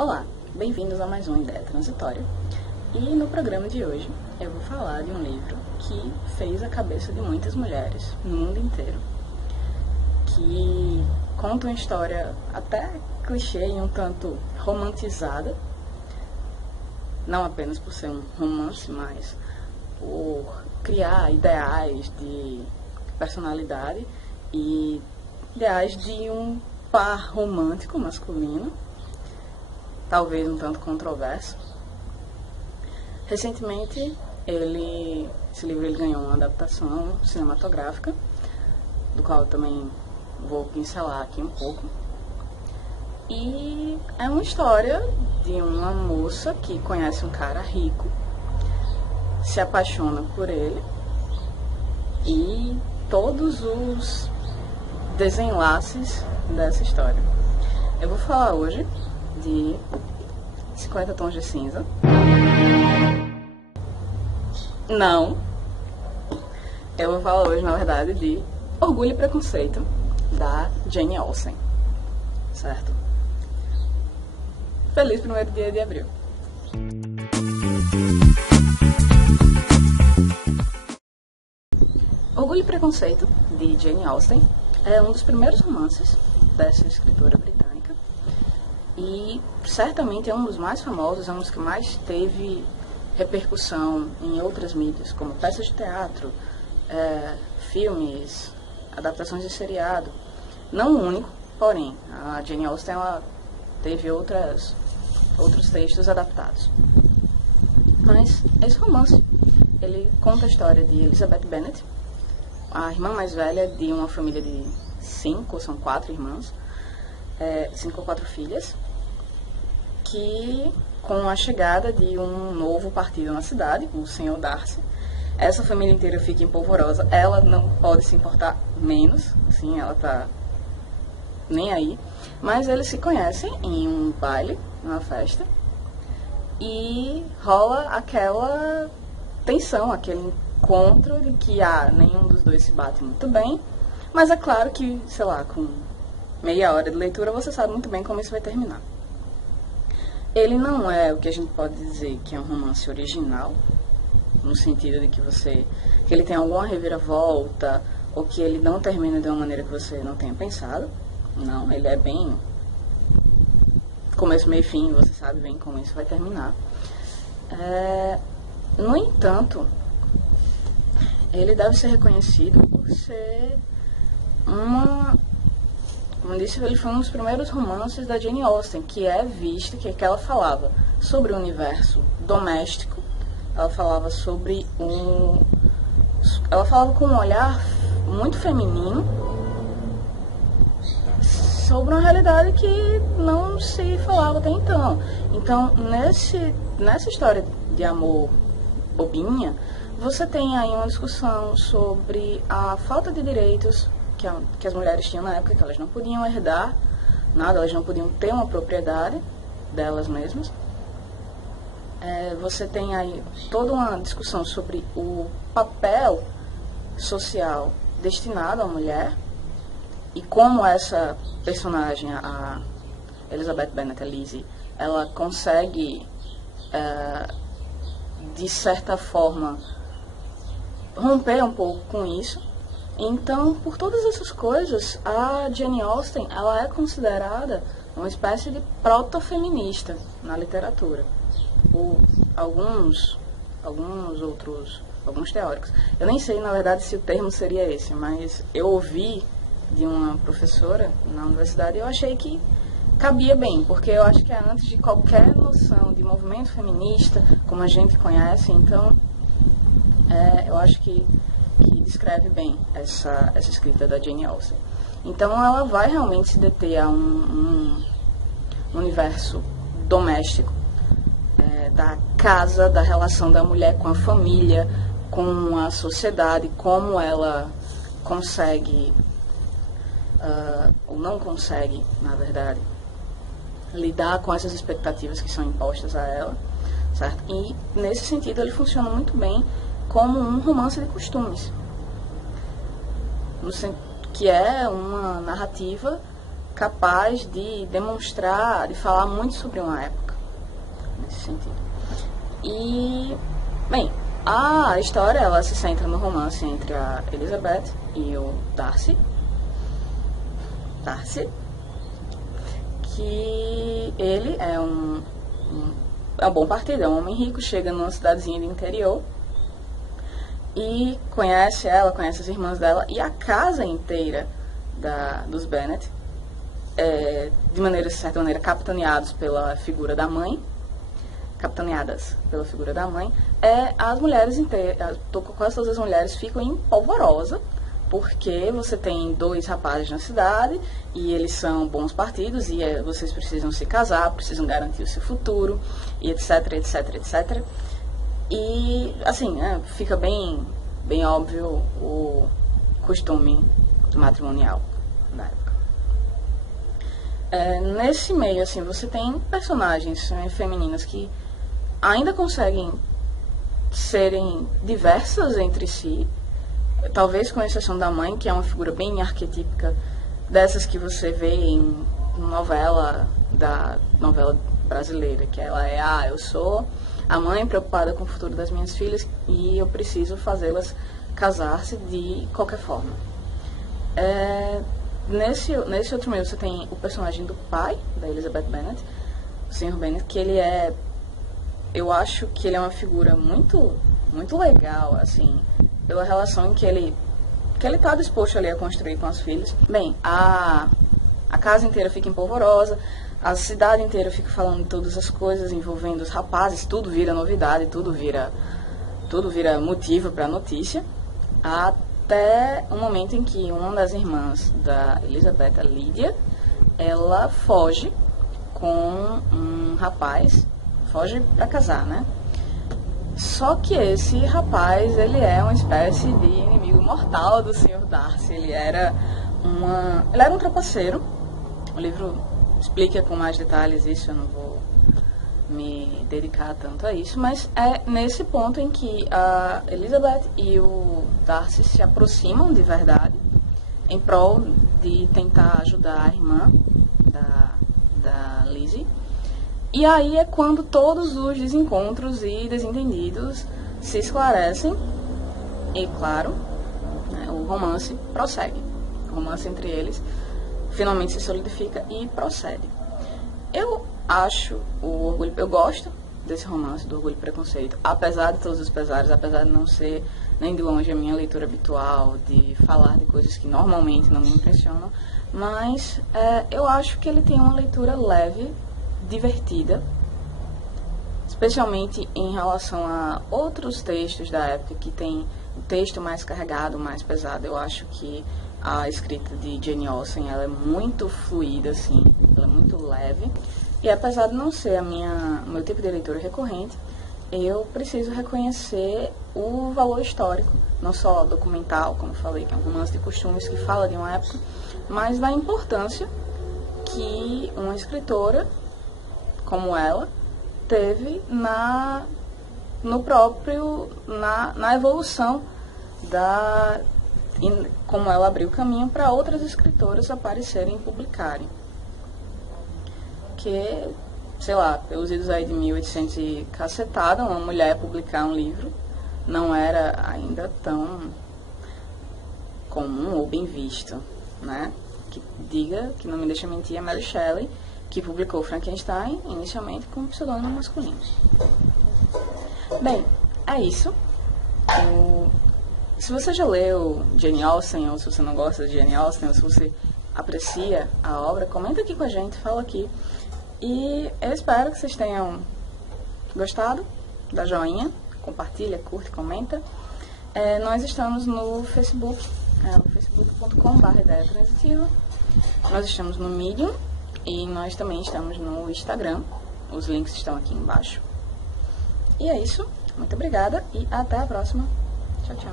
Olá, bem-vindos a mais uma Ideia Transitória. E no programa de hoje eu vou falar de um livro que fez a cabeça de muitas mulheres no mundo inteiro, que conta uma história até clichê e um tanto romantizada, não apenas por ser um romance, mas por criar ideais de personalidade e ideais de um par romântico masculino, talvez um tanto controverso. Recentemente, esse livro ganhou uma adaptação cinematográfica, do qual eu também vou pincelar aqui um pouco. E é uma história de uma moça que conhece um cara rico, se apaixona por ele e todos os desenlaces dessa história. Eu vou falar hoje de 50 Tons de Cinza. Não. Eu vou falar hoje, na verdade, de Orgulho e Preconceito, da Jane Austen. Certo? Feliz primeiro dia de abril. Orgulho e Preconceito, de Jane Austen, é um dos primeiros romances dessa escritora britânica e certamente é um dos mais famosos, é um dos que mais teve repercussão em outras mídias, como peças de teatro, filmes, adaptações de seriado. Não o único, porém, a Jane Austen ela teve outros textos adaptados. Mas esse romance, ele conta a história de Elizabeth Bennet, a irmã mais velha de uma família de 4 irmãs, 5 ou 4 filhas, que com a chegada de um novo partido na cidade, o Sr. Darcy, essa família inteira fica empolvorosa, ela não pode se importar menos, assim, ela tá nem aí, mas eles se conhecem em um baile, numa festa, e rola aquela tensão, aquele encontro de que nenhum dos dois se bate muito bem, mas é claro que, sei lá, com meia hora de leitura você sabe muito bem como isso vai terminar. Ele não é o que a gente pode dizer que é um romance original, no sentido de que ele tem alguma reviravolta, ou que ele não termina de uma maneira que você não tenha pensado. Não, ele é bem começo, meio e fim, você sabe bem como isso vai terminar. No entanto, ele deve ser reconhecido por ser como eu disse, ele foi um dos primeiros romances da Jane Austen, que ela falava sobre o universo doméstico, ela falava ela falava com um olhar muito feminino sobre uma realidade que não se falava até então. Então, nessa história de amor bobinha, você tem aí uma discussão sobre a falta de direitos que as mulheres tinham na época, que elas não podiam herdar nada, elas não podiam ter uma propriedade delas mesmas. Você tem aí toda uma discussão sobre o papel social destinado à mulher e como essa personagem, a Elizabeth Bennet, a Lizzie, ela consegue, de certa forma, romper um pouco com isso. Então, por todas essas coisas, a Jane Austen ela é considerada uma espécie de proto-feminista na literatura, por alguns teóricos. Eu nem sei, na verdade, se o termo seria esse, mas eu ouvi de uma professora na universidade e eu achei que cabia bem, porque eu acho que é antes de qualquer noção de movimento feminista, como a gente conhece, então eu acho que descreve bem essa escrita da Jane Austen. Então ela vai realmente se deter a um universo doméstico, da casa, da relação da mulher com a família, com a sociedade, como ela consegue, ou não consegue, na verdade, lidar com essas expectativas que são impostas a ela, certo? E nesse sentido ele funciona muito bem como um romance de costumes, que é uma narrativa capaz de demonstrar, de falar muito sobre uma época, nesse sentido. E, bem, a história, ela se centra no romance entre a Elizabeth e o Darcy, que ele é um bom partido, é um homem rico, chega numa cidadezinha de interior e conhece ela, conhece as irmãs dela e a casa inteira dos Bennet, de certa maneira, capitaneadas pela figura da mãe, as mulheres inteiras, quase todas as mulheres ficam em polvorosa, porque você tem 2 rapazes na cidade e eles são bons partidos e vocês precisam se casar, precisam garantir o seu futuro, e etc, etc, etc. E, assim, fica bem óbvio o costume matrimonial da época. Nesse meio, assim, você tem personagens femininas que ainda conseguem serem diversas entre si, talvez com exceção da mãe, que é uma figura bem arquetípica dessas que você vê em novela brasileira, que ela eu sou a mãe preocupada com o futuro das minhas filhas e eu preciso fazê-las casar-se de qualquer forma. Nesse outro meio você tem o personagem do pai da Elizabeth Bennet, o Sr. Bennet, que eu acho que ele é uma figura muito, muito legal, assim, pela relação que ele está disposto ali a construir com as filhas. Bem, a casa inteira fica empolvorosa, a cidade inteira fica falando de todas as coisas envolvendo os rapazes, tudo vira novidade, tudo vira motivo para notícia, até o momento em que uma das irmãs da Elizabeth, a Lydia, ela foge com um rapaz, foge para casar, né? Só que esse rapaz, ele é uma espécie de inimigo mortal do Sr. Darcy. Ele era um trapaceiro. O livro explica com mais detalhes isso, eu não vou me dedicar tanto a isso, mas é nesse ponto em que a Elizabeth e o Darcy se aproximam de verdade em prol de tentar ajudar a irmã da Lizzie. E aí é quando todos os desencontros e desentendidos se esclarecem e, claro, o romance prossegue. O romance entre eles finalmente se solidifica e procede. Eu gosto desse romance, do Orgulho e Preconceito, apesar de todos os pesares, apesar de não ser nem de longe a minha leitura habitual, de falar de coisas que normalmente não me impressionam, mas eu acho que ele tem uma leitura leve, divertida, especialmente em relação a outros textos da época que tem um texto mais carregado, mais pesado. Eu acho que a escrita de Jane Austen, ela é muito fluida, assim, ela é muito leve, e apesar de não ser o meu tipo de leitura recorrente, eu preciso reconhecer o valor histórico, não só documental, como falei, que é um romance de costumes que fala de uma época, mas da importância que uma escritora como ela teve na evolução como ela abriu caminho para outras escritoras aparecerem e publicarem. Que, sei lá, pelos idos aí de 1800 e cacetada, uma mulher publicar um livro não era ainda tão comum ou bem visto, né? Que diga, que não me deixa mentir, a Mary Shelley, que publicou Frankenstein inicialmente com pseudônimo masculino. Bem, é isso. Se você já leu Jane Austen, ou se você não gosta de Jane Austen, ou se você aprecia a obra, comenta aqui com a gente, fala aqui. E eu espero que vocês tenham gostado, dá joinha, compartilha, curte, comenta. Nós estamos no Facebook, facebook.com/ideia transitiva. Nós estamos no Medium e nós também estamos no Instagram. Os links estão aqui embaixo. E é isso. Muito obrigada e até a próxima. Tchau, tchau.